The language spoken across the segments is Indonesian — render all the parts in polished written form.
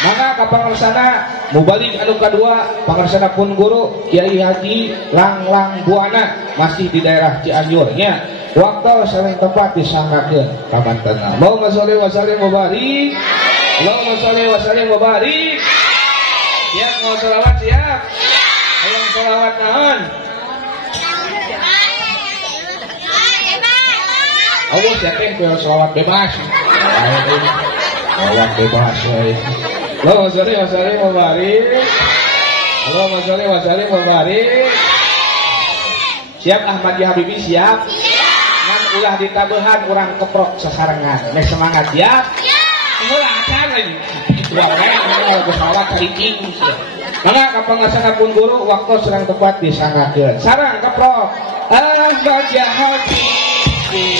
Maka kapangarsana mubalik anu kadua pangarsana pun guru Kiai Haji Langlang Buana masih di daerah Cianjur nya. Waktu saling tepat disangakeun kapan tengah. Allahumma sholli wa sallim wa barik. Allahumma sholli wa sallim wa barik. Siap mau sholawat siap. Hayang sholawat naon? Allah siapa yang sholawat bebas? Sholawat bebas. Allahumma sholli wa sallim wa barik. Allahumma sholli wa sallim wa barik. Siap Ahmad Ya Habibi siap? Ngan ulah ditabehan urang keprok sasarengan. Nek semangat siap? Ulah acan lagi. Ulah lagu salawat haricing. Maka kapangasana pun guru waktu sedang tepat disangakeun. Sareng keprok. Ahmad Ya Habibi.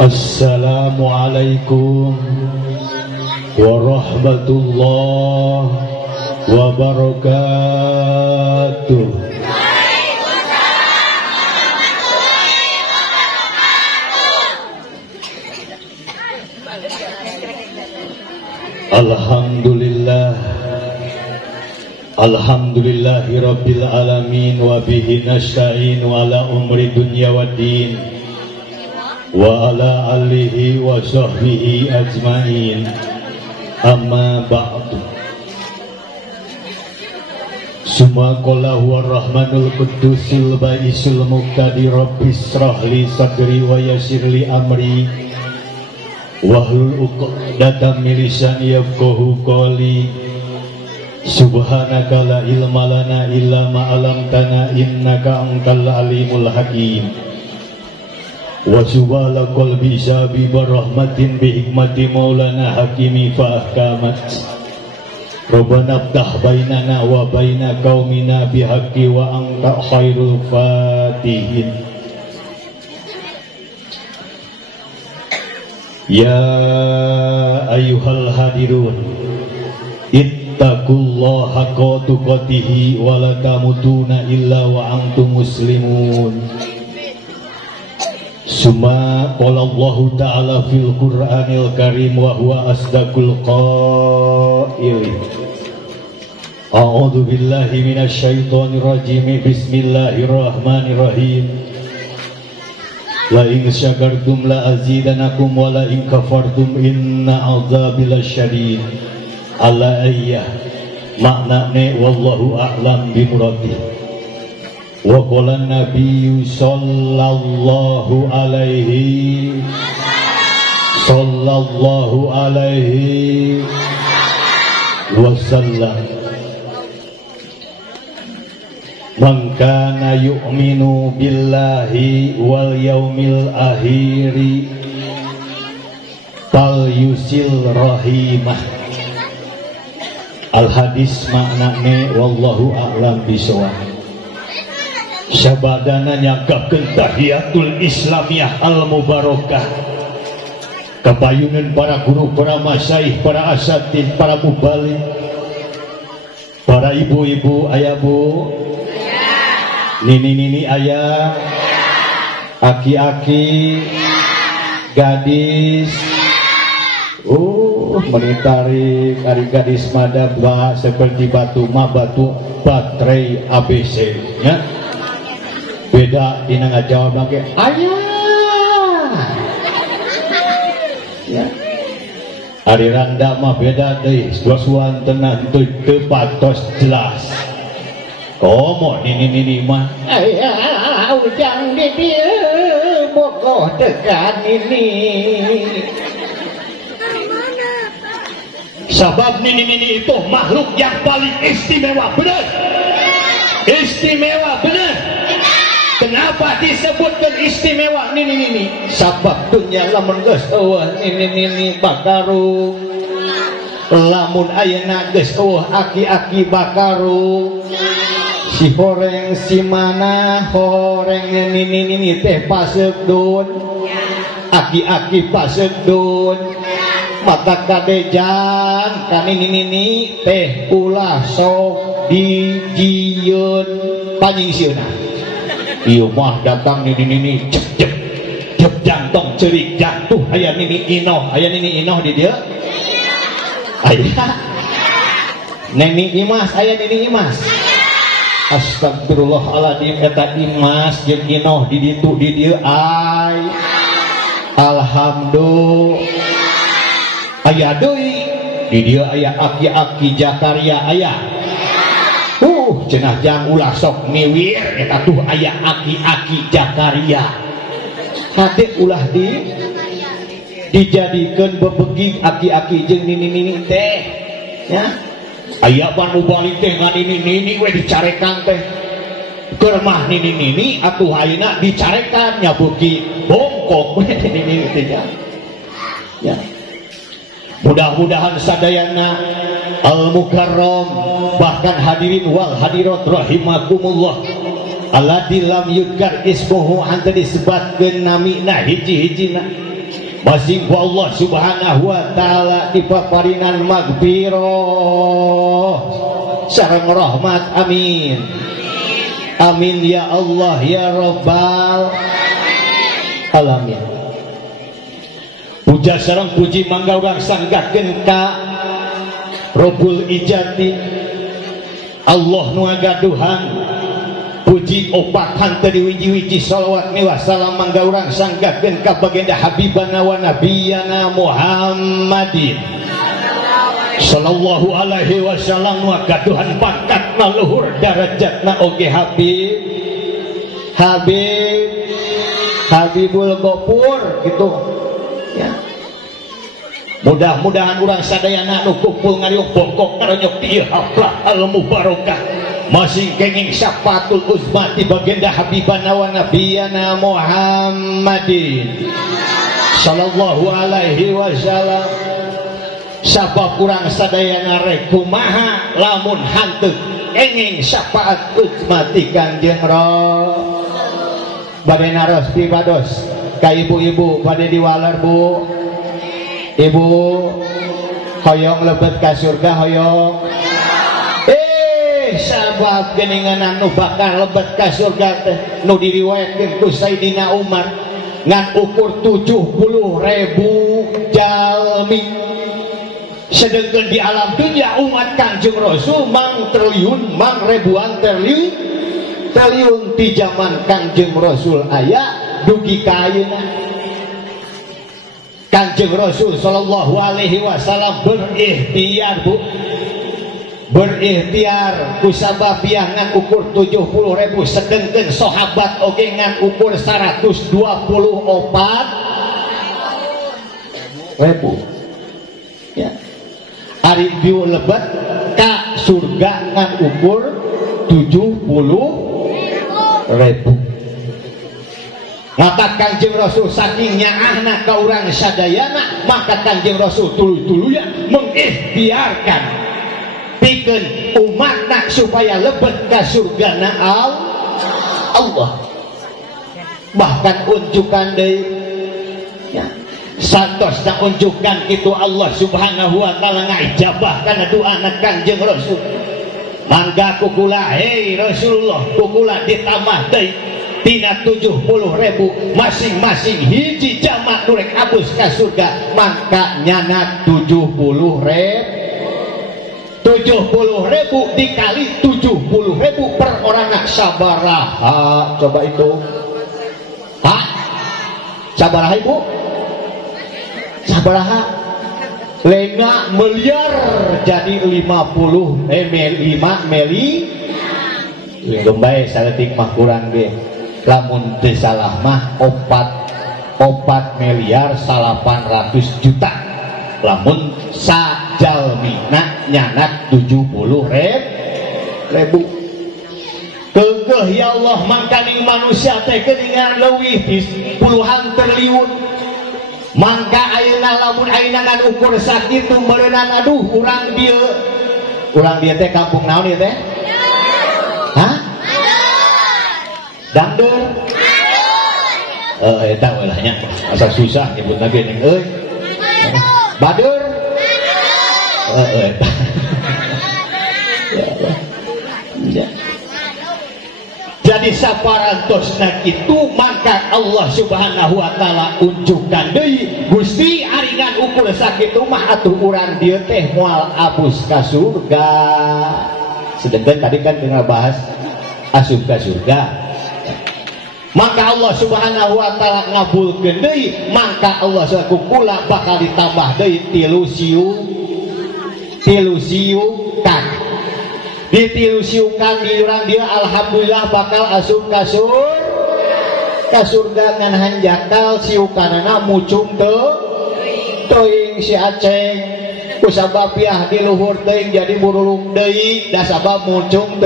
Assalamualaikum warahmatullahi wabarakatuh. Alhamdulillah, alhamdulillahi rabbil alamin wa bihi nasta'in ala umri dunya waddin wa ala alihi wa sahbihi ajmain. Amma ba'du. Summa qala huwa rahmanul qudusul baisul muqtadi rabbis shrahli sadri wa yassirli amri wahlul 'uqdatam min lisani yafqahu qawli. Subhanaka la ilma lana illa ma 'allamtana innaka antal alimul hakim. Wa subhala qalbi sabi barahmatin bi hikmati maulana hakimi fa ahkamat. Rabbana ftah bainana wa baina qaumina bi haqqi wa anta khairul fatihin. Ya ayyuhal hadirun ittaqullaha haqqa tuqatih wa la tamutuna illa wa antum muslimun. Summa qala Allah ta'ala fil Qur'anil Karim wa huwa asdaqul qail. A'udzu billahi minasy syaithanir rajim. Bismillahirrahmanirrahim. La in syakartum la azidanakum wa la in kafartum inna 'adzabi lasyadid. Ala ayyah maknane wallahu a'lam bi muradih. Wa qala nabiyyu sallallahu alaihi wasallam, man kana yu'minu billahi wal yaumil akhiri fal yusil rahimah. Al hadis maknane wallahu a'lam bisawab. Sabadana nyangkakeun tahiyatul islamiyah al mubarakah kapayungan para guru, para masyaikh, para asatidz, para mubalik, para ibu-ibu, ayah bu, nini-nini ayah, aki-aki, gadis, menitarik ari gadis madaba seperti batu baterai ABC nya. Beda dina ngajawab lagi ayah ya. Ari randa mah beda deui, suasuan tenan teu patos jelas. Komo nini mah ayah ujang di dieu bogoh tekan ini. Sabab nini itu makhluk yang paling istimewa, benar? Istimewa, benar? Kenapa disebutkan istimewa nini? Sabab dunya lamun geus eueuh nini bakarung, lamun ayeuna geus eueuh aki-aki bakarung, si horeng si mana horeng nini teh paseudun, aki-aki paseudun, mata kadejan kani nini teh ulah sok dijieun panyingsieuna. Ieu mah datang nini jep jantung cerik jatuh aya nini inoh di dieu. Aya nini imas aya nini imas. Astagfirullahaladzim eta imas jeung inoh di ditu di dieu ay. Alhamdulillah aya deui di dieu aya aki-aki Jakaria aya. Cenah jang ulah sok niwir eta tuh aya aki-aki Jakaria. Hade ulah dijadikeun bebegik aki-aki jeung nini teh ya. Aya banu balik teh ngan nini we dicarekan teh. Keur mah nini atuh ayeuna dicarekan nya beuki bongkok we nini teh ya. Mudah-mudahan sadayana al-mukarram bahkan hadirin wal hadirat rahimakumullah alladzi lam yudkar ismuhu anta disebutkeun namina hiji-hijina masing ku Allah subhanahu wa ta'ala dipaparinan magfirah sareng rahmat amin amin ya Allah ya rabbal alamin. Puja sareng puji mangga urang sanggakeun ka Rabbul Ijati Allah nu ngagaduhan puji opatan teu wiji-wiji shalawat miwah salam mangga urang sanggakeun ka baginda habibana wa nabiyana Muhammadin sallallahu alaihi wasallam nu ngagaduhan pangkatna luhur darajatna oge Habibul Ghafur gitu ya. Mudah-mudahan urang sadayana nu kumpul ngariung bongkok karonyok di haflah al-mubarakah masing kenging syafatul uzma ti baginda habibana wa nabiyana Muhammadin sallallahu alaihi wasallam. Sabab urang sadayana rek kumaha lamun hanteu kenging syafaat uzma ti Kanjeng Rasul. Bade naros pibados ka ibu-ibu bade diwaler Bu. Ibu hoyong lebet ka surga hoyong sabab geningan nu bakal lebet ka surga teh nu diriwayatkeun ku Sayyidina Umar ngan ukur 70.000 jalmi sedengkeun di alam dunia umat Kanjeng Rasul mang triliun mang ribuan triliun di zaman Kanjeng Rasul aya dugi ka ayeuna. Kanjeng Rasul sallallahu alaihi wasallam berikhtiar Bu, berikhtiar kusabab ngan ukur 70.000 sedengkeun sahabat oge ngan ukur 124.000 ya. Ari biu lebet ka surga ngan ukur 70.000. Maka Kanjeng Rasul saking nyaahna ka urang sadayana maka Kanjeng Rasul tuluy-tuluyan mengikhtiarkan pikeun umatna supaya lebet ka surgana Allah. Bahkan unjukan deui ya santosna unjukan kitu Allah subhanahu wa ta'ala ngaijabah kana doana Kanjeng Rasul. Mangga kukula hei Rasulullah kukula ditambah deui tina 70.000 masing-masing hiji jama nurek abus ka surga mangka nyana 70.000 dikali 70.000 per orang sabaraha coba itu sabaraha ibu sabaraha 5 miliar jadi 5 meli gembay saletik mah kurang ge lamun teu salah mah 4 miliar 800 juta lamun sajalmina nyanat 70.000 kegeh ya Allah mangkaning manusia teh geuningan leuwih puluhan triliun mangka ayeuna lamun ayeuna nganukur sakitu meureunana aduh urang dieu teh kampung naon ieu teh Dangdur eta ulah nya asa susah nyebutna ge ning euy Badur eta ya jadi saparantosna kitu maka Allah Subhanahu wa taala unjukkan deui Gusti aringan ukur sakitu mah atuh urang dieu teh moal abus ka surga sedangkan tadi kan dengar bahas asup ka surga maka Allah Subhanahu wa taala ngabulkeun deui maka Allah sakukula bakal ditambah deui 3 siukan di 3 siukan di urang dia alhamdulillah bakal asup ka surga ngan hanjakal siukanana mucung teuing si Aceh kusabab piah di luhur teuing jadi burulung deui da sabab mucung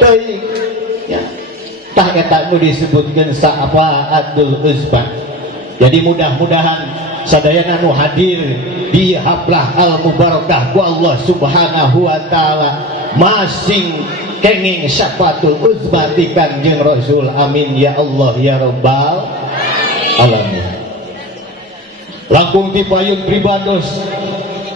teuing ya tah eta nu disebutkeun sa'afatul uzban jadi mudah-mudahan sadayana nu hadir di haflah al mubarakah ku Allah Subhanahu wa taala masing kenging syafatul uzma ti Kangjeng Rasul amin ya Allah ya rabbal alamin langkung ti payun pribados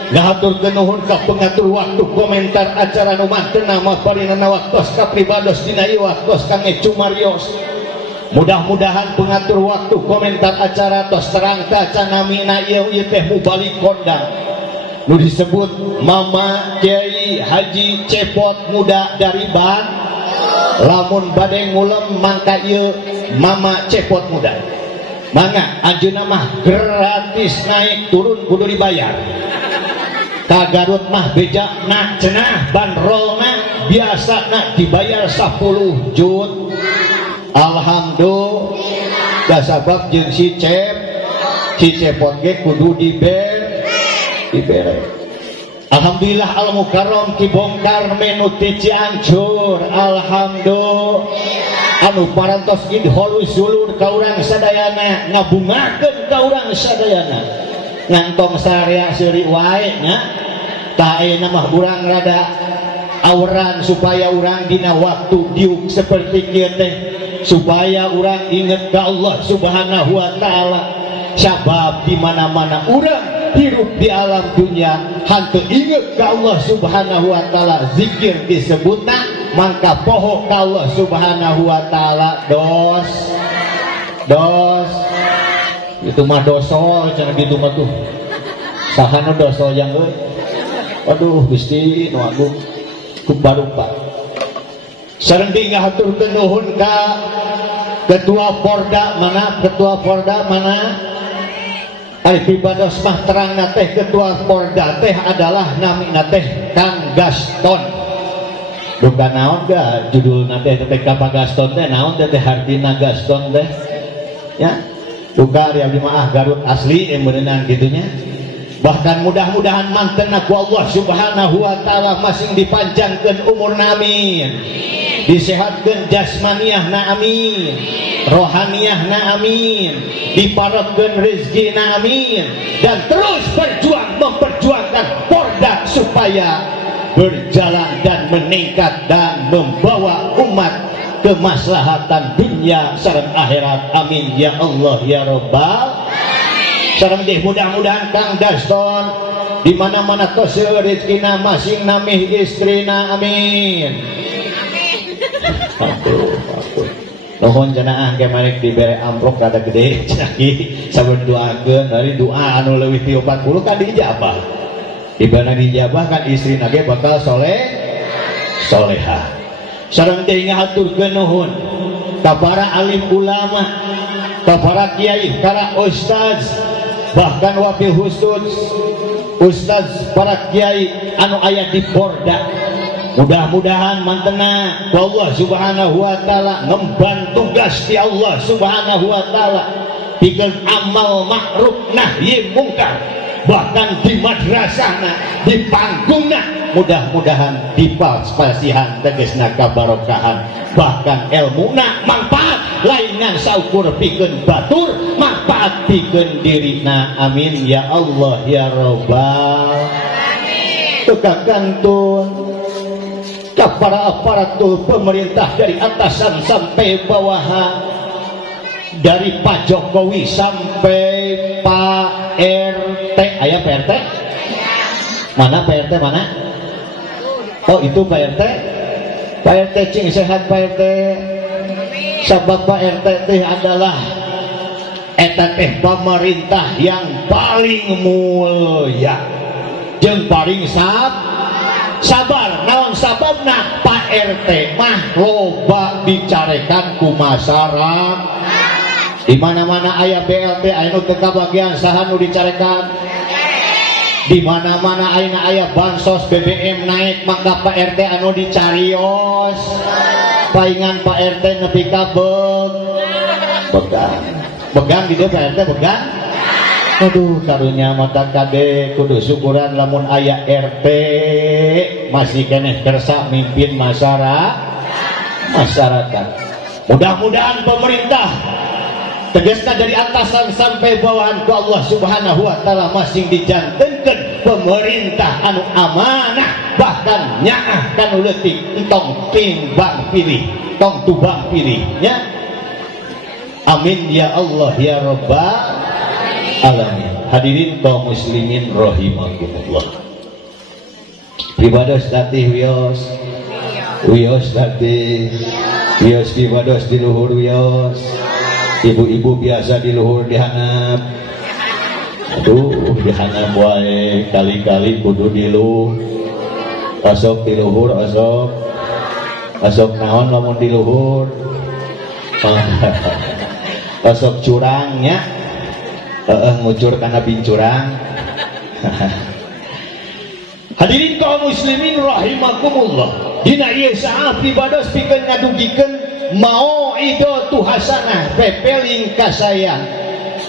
ngahaturkeun nuhun ka pengatur waktu komentar acara nu manten nama parinana waktos ka pribados dina ieu waktos Kang Ecu Marios mudah-mudahan pengatur waktu komentar acara tos terang kaca namina ieu teh mubalik kondang nu disebut Mama Kiai Haji Cepot muda dari Ban lamun bade ngulem mangka ieu Mama Cepot muda mangga anjeunna mah gratis naik turun kudu dibayar ka Garut mah beja na cenah bandrolna biasa na dibayar 10 jut alhamdulillah sabab jeung si Cepot ge kudu dibere alhamdulillah al mukarram dibongkar menu ti Cianjur alhamdulillah anu parantos idholus sulur ka urang sadayana ngabungakeun ka urang sadayana ngantong saria seuri wae nya tah ayeuna mah urang rada auran supaya urang dina waktu diuk seperti kieu teh supaya urang inget ka Allah Subhanahu wa taala sabab di mana-mana urang hirup di alam dunia hanteu inget ka Allah Subhanahu wa taala zikir disebutna mangka poho ka Allah Subhanahu wa taala dos itu mah dosol cenah kitu mah tuh sahana dosol yang euy aduh Gusti nu agung kubarupa sareng di ngahaturkeun nuhun ka ketua Porda mana ari pribados mah terangna teh ketua Porda teh adalah namina teh Kang Gaston bukan naon ga judulna teh Pak Gaston teh naon teh hartina Gaston teh ya buka dia jemaah Garut asli yang berenang gitunya bahkan mudah-mudahan manten aku Allah Subhanahu wa taala masing dipanjangkeun umurna amin disehatkeun jasmaniahna amin rohaniyahna amin diparokeun rezekina amin dan terus memperjuangkan Porda supaya berjalan dan meningkat dan membawa umat kemaslahatan dunia sareng akhirat amin ya Allah ya rabbal sareng deh mudah-mudahan Kang Gaston di mana-mana tos rezekina masing namih istrina amin amin Nuhun cenah ge marek dibere amplop kada gede cenah ki saben doakeun dari doa anu leuwih ti 40 kan diijabah. Dibana dijabah kan istri nage bakal solehah. Sareng teh ngahaturkeun nuhun ka para alim ulama, ka para kiai, para ustaz, bahkan wabil khusus ustaz para kiai anu aya di Porda. Mudah-mudahan mantena ku Allah Subhanahu wa taala ngemban tugas di Allah Subhanahu wa taala pikeun amal ma'ruf nahi mungkar, bahkan di madrasahna, di panggungna mudah-mudahan dipasihan tegesna kabarokahan, bahkan ilmuna manfaat laingan saukur pikeun batur manfaat pikeun dirina. Amin ya Allah ya Rabbal alamin. Tukakantun ka para aparatur pemerintah dari atasan sampai bawahan, dari Pak Jokowi sampai Pak RT. Aya Pak RT? Mana Pak RT mana? Oh itu Pak RT. Pak RT cing sehat Pak RT. Sabab Pak RT teh adalah eta teh pemerintah yang paling mulia jeung paling sabar. Naon sababna? Pak RT mah loba dicarekan ku masyarakat. Di mana-mana aya BLT anu teu kabagian saha nu dicarekan. Di mana-mana aya bansos BBM naik maka Pak RT anu dicarios. Paingan Pak RT nepi ka begang di dieu Pak RT begang. Aduh karunya mata kade kudu syukuran lamun aya RT masih keneh kersa mimpin masyarakat. Mudah-mudahan pemerintah tegasna dari atasan sampai bawahan ku Allah Subhanahu wa taala masing dijantenkeun pemerintah anu amanah, bahkan nyaah kanu leutik entong timbang pilih tong tubang pilihnya. Amin ya Allah ya Rabbal alamin. Hadirin kaum muslimin rahimakumullah. Pribados tatih wios tatih wios pribados di luhur wios. Ibu-ibu biasa di luhur dihanap. Aduh dihanap wae kali-kali kudu diluh. Asok di luhur asok naon lamun di luhur. Asok curangnya ngucur karena bincurang. Hadirin kaum muslimin rahimakumullah. Dina ieu saat ibadah pikeun ngadugikeun mau'idatu hasanah pepeling kasayang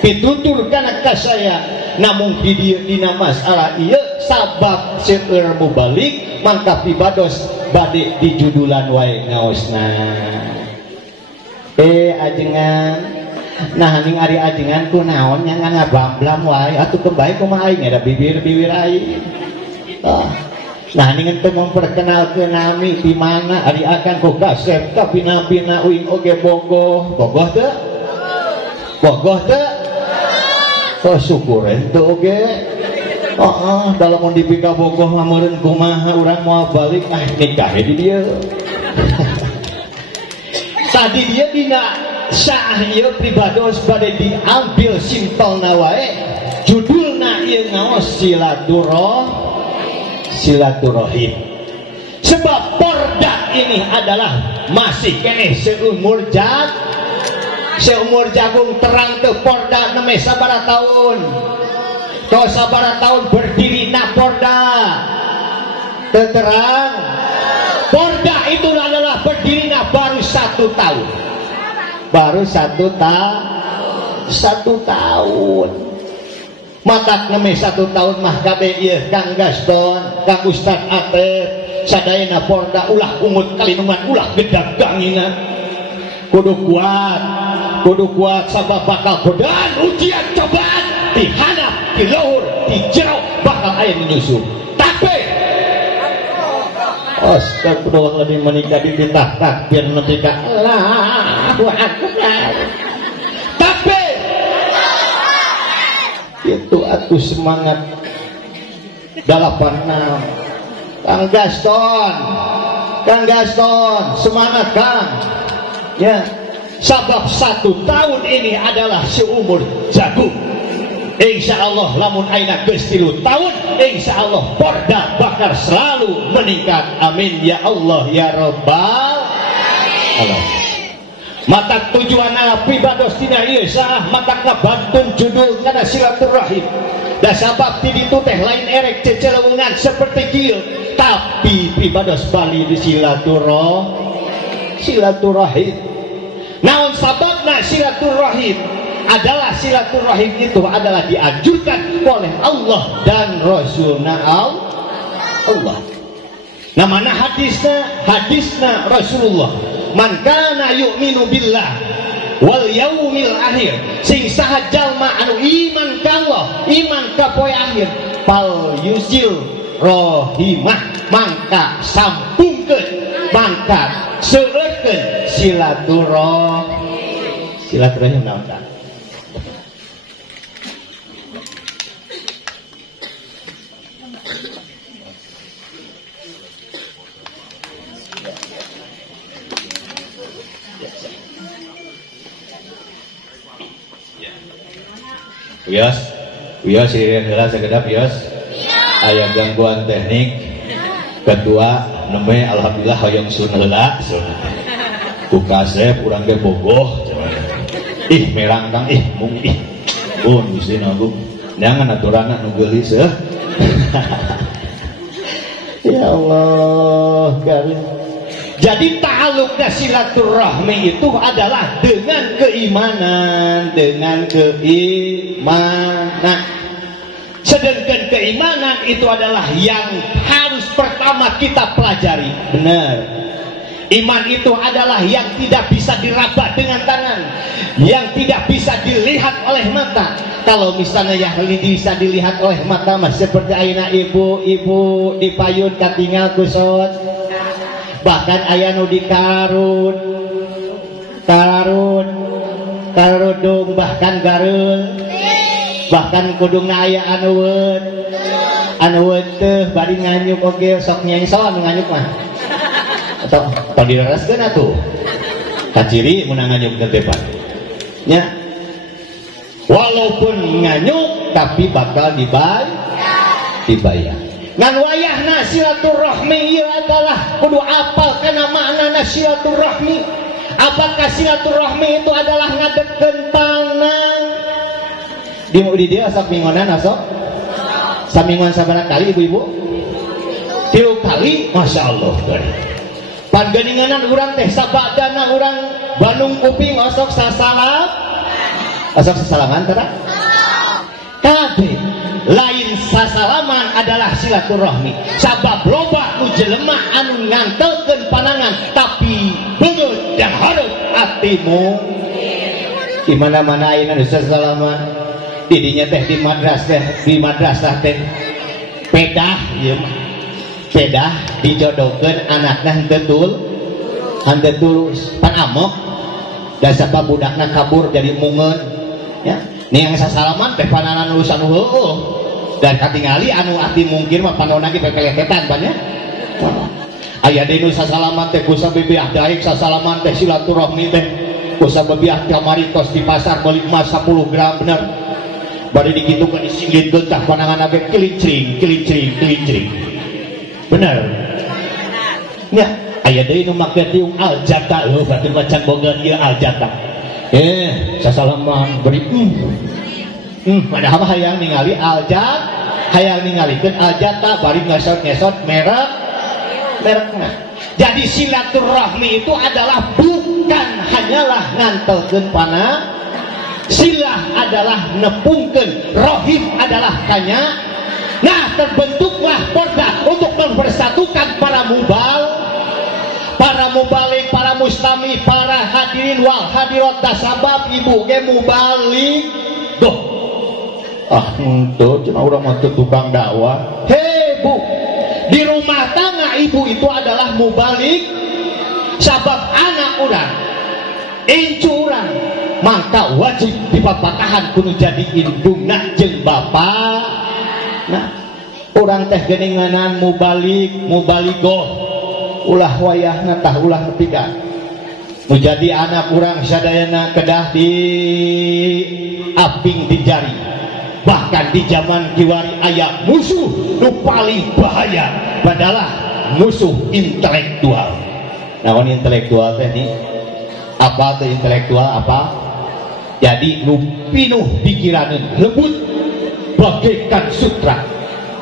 pitutur kana kasayang. Namun di dieu dina masalah ieu sabab seueur mubalik mangka pibados bade dijudulan wae ngaosna. Ajengan nah ning ari ajengan ku naon nya ngabamblam wae atuh kebae kumaha aing ada bibir-bibir aing. Nah ning teu memperkenalkeun nami di mana ari akan ku kasep ka pina-pina uing oge bogoh teu? Bogoh teu? Oh syukuren teu oge. Dalam mun dipika bogoh mah meureun kumaha urang moal balik nikah di dieu. Tadi dia dina sah ieu pribados bade diambil simpelna wae judulna ieu ngaos silaturahim. Sebab Porda ini adalah masih keneh seumur jagung terang teu Porda neme sabaraha taun. Teu sabaraha taun berdirinya Porda teu terang. Porda itu adalah berdirinya baru 1 tahun. Baru 1 tahun. Matak neme 1 tahun mah kabeh ieu Kang Gaston, Kang Ustad Atep, sadayana Porda ulah umut kalinuman ulah gedagangina. Kudu kuat sabab bakal godaan ujian cobaan dihanap, di luhur, di jero bakal aya nyusup. Tapi astagfirullahaladzim menikah di titah takbir nepi ka Allahu Akbar. Tapi itu atuh semangat dalapanna Kang Gaston semangat Kang ya Sabab 1 tahun ini adalah seumur jagung. Insya Allah lamun aina geus 3 tahun, insya Allah porda bakal selalu meningkat. Amin ya Allah ya Rabbal alamin. Mata tujuan pibados tina ieu saah mata ngabantun judul kana silaturahim. Da sabab ti ditu teh lain erek ceceleungan seperti kieu, tapi pibados bali di silaturahim. Naon sababna silaturahim? Adalah silaturahim itu adalah dianjurkan oleh Allah dan Rasulna Allah. Namana hadisna Rasulullah, man kana yu'minu billah wal yaumil akhir, sing saha jalma anu iman ka Allah, iman ka poe akhir, fal yusil rahimah, mangka sampungkeun, mangka seueurkeun silaturahim naon tah? Wios sirian heula sakedap wios. Aya gangguan teknik. Kedua, nembe alhamdulillah hoyong sun heula. Ku kasep urang ge bogoh. Ih merang Kang, mung Gusti Agung. Jangan aturanna nu geulis ya Allah karim. Jadi ta'alluqna silaturahmi itu adalah dengan keimanan, sedangkan keimanan itu adalah yang harus pertama kita pelajari. Benar, iman itu adalah yang tidak bisa diraba dengan tangan, yang tidak bisa dilihat oleh mata. Kalau misalnya yang bisa dilihat oleh mata mas seperti ayeuna ibu-ibu dipayun katingal kusot, bahkan aya nu dikarun karudung, bahkan garul, bahkan kudungna aya anu weut teh bari nganyuk oge sok nyengson nganyuk mah atau direreskeun atuh kaciri mun nganyuk teh depan nya, walaupun nganyuk tapi bakal dibayar. Ngan wayahna silaturahmi ieu adalah kudu apal kana maknana silaturahmi. Apakah silaturahmi itu adalah ngadegkeun panang? Di dieu asok mingonan asok? Samingon sabaraha kali ibu-ibu? 3 kali, masya Allah. Pangeninganan urang teh sabadana urang Bandung Kuping asok sasalam. Asok sasalaman tara? Kade lain sasalaman adalah silaturahmi. Sabab loba nu jelema anu ngantelkeun panangan tapi beungeut dan hareup atimu. Di mana-mana ayeuna nu sasalaman didinya teh di madrasah teh pedah ieu mah. Pedah dijodohkeun anakna henteu tulus pan amok dan sabab budakna kabur jadi mungeun ya. Nih yang sasalaman teh pananan urusan heueuh dan katingali anu ati mungkin mah panonna ge pepeletetan banyak. Aya deui nu sasalaman teh ku sabebeah daek sasalaman teh silaturahmi teh ku sabebeah kamari tos di pasar beli emas 10 gram bener. Bari dikitukeun disinggitkeun tah pananganna ge kilincring. Bener. Nya aya deui nu make tiung aljata heuh batur macan boga ieu aljata. Sasalaman beri padahal hayang ningali aljat, hayang ningalikeun aljata bari ngesot merekna. Jadi silaturahmi itu adalah bukan hanyalah ngantelkeun panah, silah adalah nepungkeun, rohim adalah kanya. Nah, terbentuklah porda untuk mempersatukan para mubalik, para mustami, para hadirin wal hadirat dasabab ibu ge mubalik. Duh. Henteu cenah urang mah tukang dakwah. Hei Bu, di rumah tangga ibu itu adalah mubalik. Sabab anak urang, incu urang, maka wajib dipapatahan kudu jadi indungna jeung bapa. Nah, urang teh geuninganan mubaligoh. Ulah wayahna tah ulah nepikan menjadi anak urang sadayana kedah di aping di jari. Bahkan di zaman kiwari aya musuh nu paling bahaya adalah musuh intelektual. Naon intelektual teh nih? Apa tuh intelektual apa? Jadi nu pinuh pikiran lembut bagaikan sutra,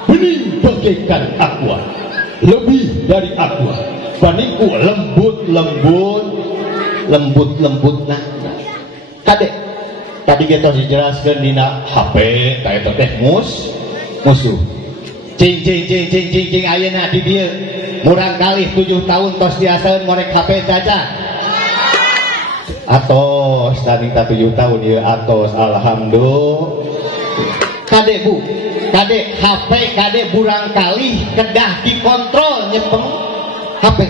bening bagaikan aqua, lebih dari aqua. Paningku lembut nah kadek tadi kita dijelaskan dina HP kayak teh musuh cing ayeuna di dieu murang kali 7 tahun tos diasaeun ngorek HP caca atos tadi 7 tahun ieu atos alhamdulillah kadek bu kadek HP kadek burang kali kedah dikontrol nyepeng HP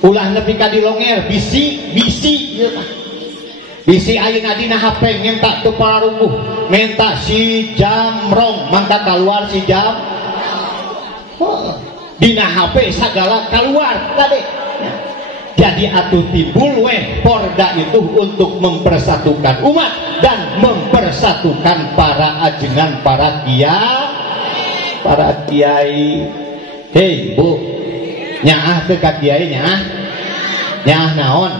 ulah nepi ka dilonger bisi ieu mah bisi ayeuna dina HP ngenta teu pararuguh menta si jamrong mangka keluar si jam dina HP sagala keluar tadi jadi atuh timbul weh porda itu untuk mempersatukan umat dan mempersatukan para ajengan para kiai hei bu nyaah teu ka kiai nyaah naon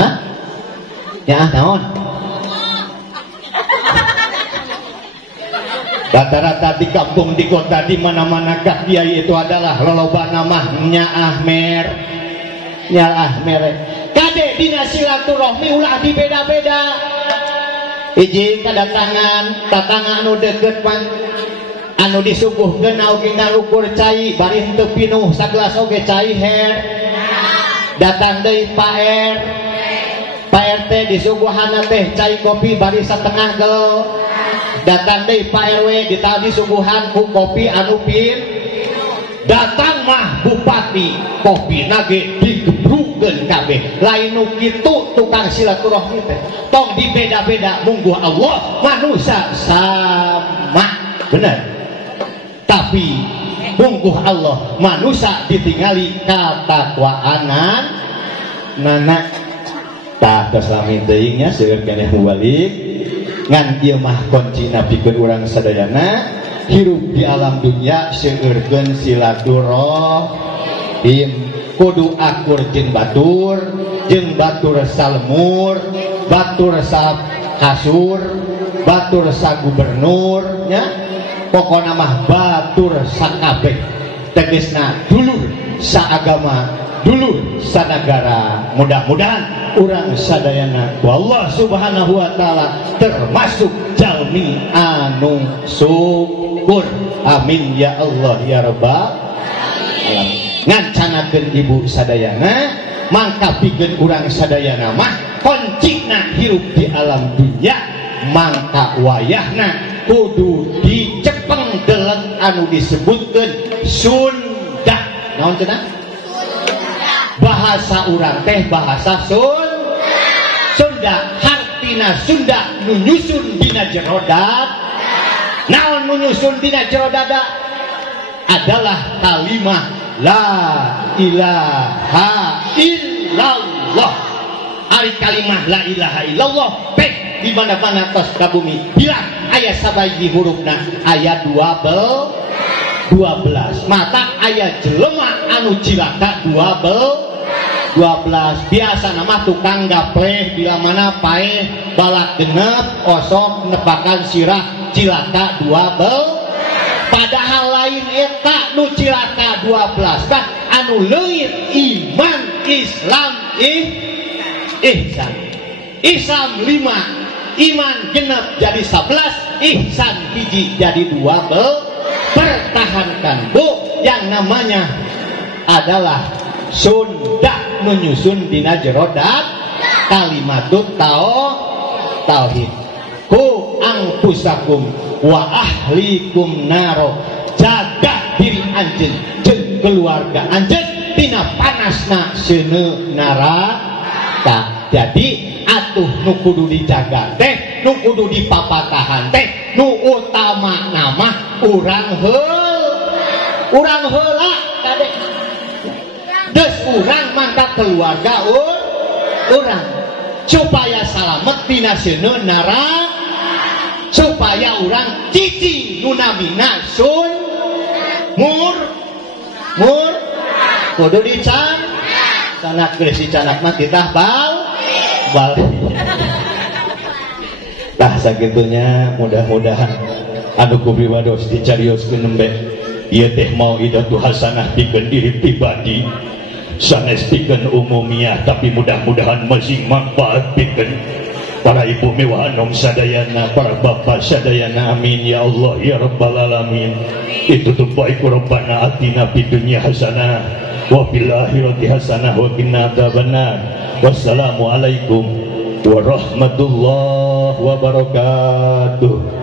hah nyaah naon rata-rata di kampung di kota di mana-mana kah kiai itu adalah loba nama nyaah mer kade dina silaturahmi ulah dibeda-beda izin kadatangan tatangga anu deukeut pan anu disuguhkeun oge ngalukur cai bari henteu pinuh sagelas oge cai her datang deui Pak RT disuguhana teh cai kopi bari satengah gel datang deui Pak RW ditadi suguhan ku kopi anu pin datang mah bupati kopi nage digebrukeun kabeh lain nu kitu tukang silaturahmi teh tong dibeda-beda mungguh Allah manusia sama bener tapi mungguh Allah manusia ditinggali katakwaanan nana tah tos lamin teuing nya seueur keneh balik ngan ieu mah kuncina pikeun urang sadayana hirup di alam dunia seueurkeun silaturahim kudu akur jeung batur salemur batur sa kasur batur sa gubernur nya pokokna mah batur sakabeh tegesna dulur saagama dulur sanagara mudah-mudahan urang sadayana ku Allah subhanahu wa ta'ala termasuk jalmi anu syukur amin ya Allah ya rabbal alamin ngancanakeun ibu sadayana mangka pikeun urang sadayana mah koncina hirup di alam dunya mangka wayahna kudu dicepeng deleg anu disebutkeun Sunda naon cenah bahasa urang teh bahasa Sunda hartina Sunda nu nyusun dina jero dada naon nu nyusun dina jero dada adalah kalimah la ilaha illallah ari kalimah la ilaha illallah pek di mana-mana tos ka bumi bilang aya sabagi hurufna aya 12 mata aya jelema anu cilaka 12 biasa nama tukang gapleh bila mana paeh balak genep osok nepakan sirah cilaka 12 padahal lain eta nu cilaka 12 kan anu leuwih iman Islam ihsan Islam 5 iman genep jadi 11 ihsan hiji jadi 12 pertahankan bu yang namanya adalah Sunda menyusun dina jero kalimatut tauhid ku angpusakum wa ahlikum naro jaga diri anjeun jeung keluarga anjeun tina panasna seuneu neraka jadi atuh nu kudu dijaga teh nu kudu dipapatahan teh nu utama nama urang heula kade des urang mantap keluarga urang supaya salamet dina seuneun narang supaya urang cicing nu namina sun mur kudu dican sanak geus dicanak mah titah bal tah sagitunya mudah-mudahan anu kubiwados dicarioskeun nembe ieu teh mauidatu hasanah pikeun diri pribadi sanes pikeun umumiyah tapi mudah-mudahan masih manfaat pikeun para ibu mewah anom sadayana para bapak sadayana amin ya Allah ya rabbal alamin itu tuh baik Rabbana atina fid dunya hasanah wa fil akhirati hasanah wa qina adzabannar wassalamu alaikum warahmatullahi wabarakatuh.